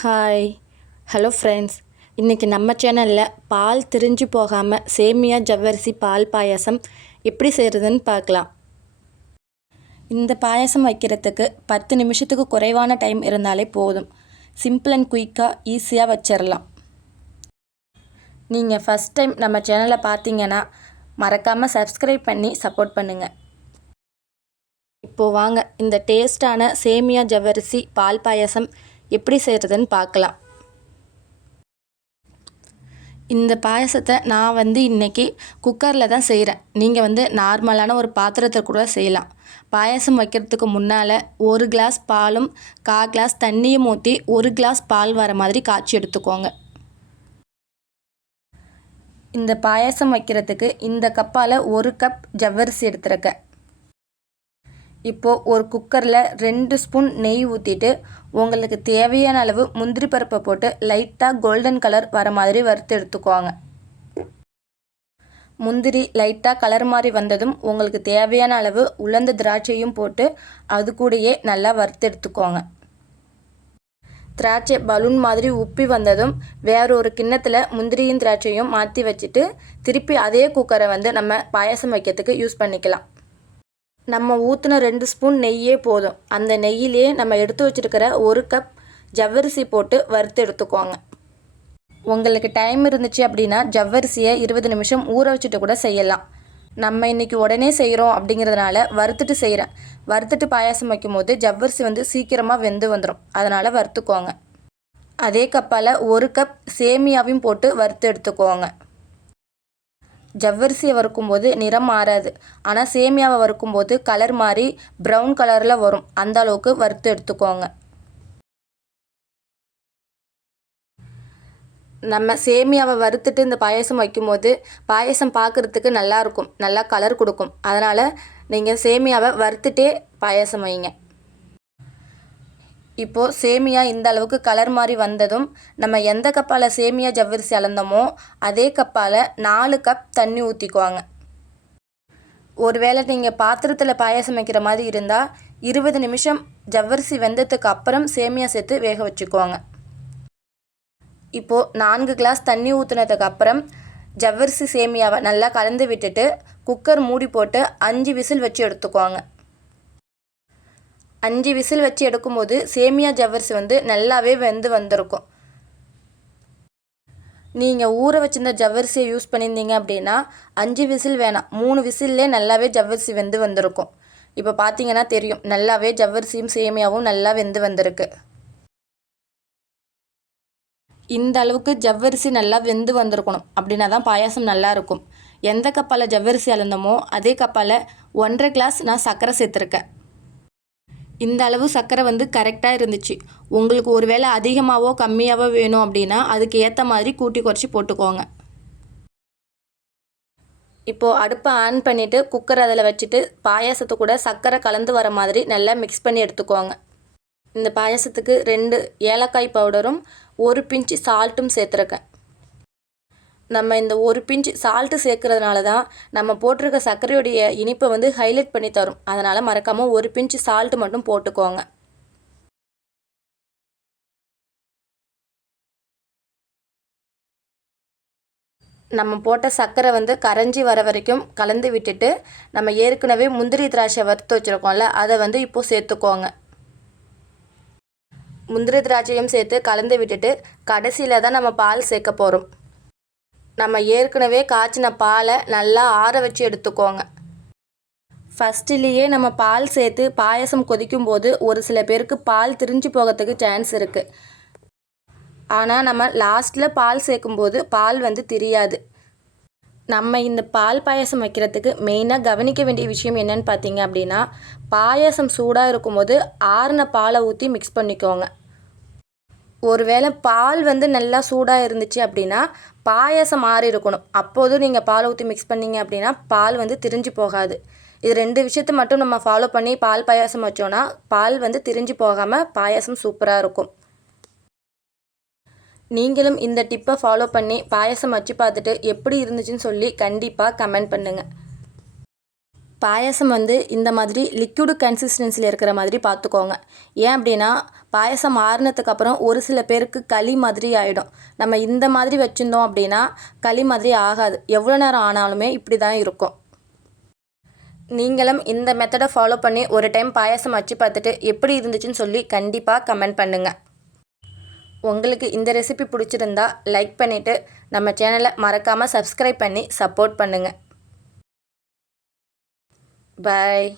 Hi hello friends, இன்றைக்கி நம்ம சேனலில் பால் திரிஞ்சு போகாமல் சேமியா ஜவ்வரிசி பால் பாயாசம் எப்படி செய்கிறதுன்னு பார்க்கலாம். இந்த பாயாசம் வைக்கிறதுக்கு 10 நிமிஷத்துக்கு குறைவான டைம் இருந்தாலே போதும். சிம்பிள் அண்ட் குயிக்காக ஈஸியாக வச்சிடலாம். நீங்கள் ஃபஸ்ட் டைம் நம்ம சேனலை பார்த்தீங்கன்னா மறக்காமல் சப்ஸ்கிரைப் பண்ணி சப்போர்ட் பண்ணுங்கள். இப்போது வாங்க இந்த டேஸ்டான சேமியா ஜவ்வரிசி பால் பாயாசம் எப்படி செய்கிறதுன்னு பார்க்கலாம். இந்த பாயசத்தை நான் இன்றைக்கி குக்கரில் தான் செய்கிறேன். நீங்கள் நார்மலான ஒரு பாத்திரத்தை கூட செய்யலாம். பாயசம் வைக்கிறதுக்கு முன்னால் 1 கிளாஸ் பாலும் 1/4 கிளாஸ் தண்ணியும் ஊற்றி 1 கிளாஸ் பால் வர மாதிரி காய்ச்சி எடுத்துக்கோங்க. இந்த பாயசம் வைக்கிறதுக்கு இந்த கப்பால் 1 கப் ஜவ்வரிசி எடுத்துருக்கேன். இப்போது ஒரு குக்கரில் 2 ஸ்பூன் நெய் ஊற்றிட்டு உங்களுக்கு தேவையான அளவு முந்திரி பருப்பை போட்டு லைட்டாக கோல்டன் கலர் வர மாதிரி வறுத்து எடுத்துக்கோங்க. முந்திரி லைட்டாக கலர் மாதிரி வந்ததும் உங்களுக்கு தேவையான அளவு உலர்ந்த திராட்சையும் போட்டு அது கூடயே நல்லா வறுத்து எடுத்துக்கோங்க. திராட்சை பலூன் மாதிரி உப்பி வந்ததும் வேறொரு கிண்ணத்தில் முந்திரியும் திராட்சையும் மாற்றி வச்சுட்டு திருப்பி அதே குக்கரை நம்ம பாயாசம் வைக்கிறதுக்கு யூஸ் பண்ணிக்கலாம். நம்ம ஊற்றின 2 ஸ்பூன் நெய்யே போதும். அந்த நெய்யிலே நம்ம எடுத்து வச்சுருக்கிற 1 கப் ஜவ்வரிசி போட்டு வறுத்து எடுத்துக்கோங்க. உங்களுக்கு டைம் இருந்துச்சு அப்படின்னா ஜவ்வரிசியை 20 நிமிஷம் ஊற வச்சுட்டு கூட செய்யலாம். நம்ம இன்றைக்கி உடனே செய்கிறோம் அப்படிங்கிறதுனால வறுத்துட்டு செய்கிறேன். வறுத்துட்டு பாயாசம் வைக்கும்போது ஜவ்வரிசி சீக்கிரமாக வெந்து வந்துடும். அதனால் வறுத்துக்கோங்க. அதே கப்பால் 1 கப் சேமியாவையும் போட்டு வறுத்து எடுத்துக்கோங்க. ஜவ்வரிசியை வறுக்கும்போது நிறம் மாறாது, ஆனால் சேமியாவை வறுக்கும்போது கலர் மாறி ப்ரௌன் கலரில் வரும். அந்த அளவுக்கு வறுத்து எடுத்துக்கோங்க. நம்ம சேமியாவை வறுத்துட்டு இந்த பாயசம் வைக்கும்போது பாயசம் பார்க்குறதுக்கு நல்லாயிருக்கும், நல்லா கலர் கொடுக்கும். அதனால் நீங்கள் சேமியாவை வறுத்துட்டே பாயசம் வைங்க. இப்போது சேமியா இந்த அளவுக்கு கலர் மாதிரி வந்ததும் நம்ம எந்த கப்பால் சேமியா ஜவ்வரிசி அளந்தோமோ அதே கப்பால் 4 கப் தண்ணி ஊற்றிக்குவாங்க. ஒருவேளை நீங்கள் பாத்திரத்தில் பாயாசம் வைக்கிற மாதிரி இருந்தால் 20 நிமிஷம் ஜவ்வரிசி வெந்ததுக்கு அப்புறம் சேமியா சேர்த்து வேக வச்சுக்குவாங்க. இப்போது 4 கிளாஸ் தண்ணி ஊற்றுனதுக்கு அப்புறம் ஜவ்வரிசி சேமியாவை நல்லா கலந்து விட்டுட்டு குக்கர் மூடி போட்டு 5 விசில் வச்சு எடுத்துக்குவாங்க. 5 விசில் வச்சு எடுக்கும்போது சேமியா ஜவ்வரிசி நல்லாவே வெந்து வந்திருக்கும். நீங்கள் ஊற வச்சிருந்த ஜவ்வரிசியை யூஸ் பண்ணியிருந்தீங்க அப்படின்னா 5 விசில் வேணாம், 3 விசில்லே நல்லாவே ஜவ்வரிசி வெந்து வந்திருக்கும். இப்போ பார்த்தீங்கன்னா தெரியும், நல்லாவே ஜவ்வரிசியும் சேமியாவும் நல்லா வெந்து வந்திருக்கு. இந்த அளவுக்கு ஜவ்வரிசி நல்லா வெந்து வந்திருக்கணும். அப்படின்னா தான் பாயாசம் நல்லாயிருக்கும். எந்த கப்பால் ஜவ்வரிசி அளந்தோமோ அதே கப்பால் 1.5 கிளாஸ் நான் சர்க்கரை சேர்த்துருக்கேன். இந்த அளவு சர்க்கரை கரெக்டாக இருந்துச்சு. உங்களுக்கு ஒரு வேளை அதிகமாகவோ கம்மியாகவோ வேணும் அப்படின்னா அதுக்கு ஏற்ற மாதிரி கூட்டி குறைச்சி போட்டுக்கோங்க. இப்போது அடுப்பை ஆன் பண்ணிவிட்டு குக்கர் அதில் வச்சுட்டு பாயாசத்தை கூட சர்க்கரை கலந்து வர மாதிரி நல்லா மிக்ஸ் பண்ணி எடுத்துக்கோங்க. இந்த பாயாசத்துக்கு 2 ஏலக்காய் பவுடரும் 1 பிஞ்ச் சால்ட்டும் சேர்த்துருக்கேன். நம்ம இந்த 1 பிஞ்ச் சால்ட்டு சேர்க்குறதுனால தான் நம்ம போட்டிருக்க சர்க்கரையுடைய இனிப்பை ஹைலைட் பண்ணி தரும். அதனால் மறக்காமல் 1 பிஞ்ச் சால்ட்டு மட்டும் போட்டுக்கோங்க. நம்ம போட்ட சர்க்கரை கரைஞ்சி வர வரைக்கும் கலந்து விட்டுட்டு நம்ம ஏற்கனவே முந்திரி திராட்சை வறுத்து வச்சுருக்கோம்ல அதை இப்போது சேர்த்துக்கோங்க. முந்திரி திராட்சையும் சேர்த்து கலந்து விட்டுட்டு கடைசியில் தான் நம்ம பால் சேர்க்க போகிறோம். நம்ம ஏற்கனவே காய்ச்சின பாலை நல்லா ஆற வச்சு எடுத்துக்கோங்க. ஃபஸ்ட்டிலேயே நம்ம பால் சேர்த்து பாயசம் கொதிக்கும்போது ஒரு சில பேருக்கு பால் திரிஞ்சு போகிறதுக்கு சான்ஸ் இருக்குது. ஆனால் நம்ம லாஸ்ட்டில் பால் சேர்க்கும்போது பால் திரியாது. நம்ம இந்த பால் பாயசம் வைக்கிறதுக்கு மெயினாக கவனிக்க வேண்டிய விஷயம் என்னென்னு பார்த்தீங்க அப்படின்னா, பாயசம் சூடாக இருக்கும்போது ஆறின பாலை ஊற்றி மிக்ஸ் பண்ணிக்கோங்க. ஒருவேளை பால் நல்லா சூடாக இருந்துச்சு அப்படின்னா பாயாசம் மாறி இருக்கணும். அப்போது நீங்கள் பால் ஊற்றி மிக்ஸ் பண்ணிங்க அப்படின்னா பால் திரிஞ்சு போகாது. இது 2 விஷயத்தை மட்டும் நம்ம ஃபாலோ பண்ணி பால் பாயாசம் வச்சோன்னா பால் திரிஞ்சு போகாமல் பாயாசம் சூப்பராக இருக்கும். நீங்களும் இந்த டிப்பை ஃபாலோ பண்ணி பாயாசம் வச்சு பார்த்துட்டு எப்படி இருந்துச்சுன்னு சொல்லி கண்டிப்பாக கமெண்ட் பண்ணுங்கள். பாயாசம் வந்து இந்த மாதிரி லிக்விடு கன்சிஸ்டன்சியில் இருக்கிற மாதிரி பார்த்துக்கோங்க. ஏன் அப்படின்னா பாயாசம் ஆறுனதுக்கப்புறம் ஒரு சில பேருக்கு களி மாதிரி ஆகிடும். நம்ம இந்த மாதிரி வச்சுருந்தோம் அப்படின்னா களி மாதிரி ஆகாது. எவ்வளோ நேரம் ஆனாலுமே இப்படி தான் இருக்கும். நீங்களும் இந்த மெத்தடை ஃபாலோ பண்ணி ஒரு டைம் பாயாசம் வச்சு பார்த்துட்டு எப்படி இருந்துச்சுன்னு சொல்லி கண்டிப்பாக கமெண்ட் பண்ணுங்கள். உங்களுக்கு இந்த ரெசிபி பிடிச்சிருந்தா லைக் பண்ணிவிட்டு நம்ம சேனலை மறக்காமல் சப்ஸ்கிரைப் பண்ணி சப்போர்ட் பண்ணுங்கள். பாய்.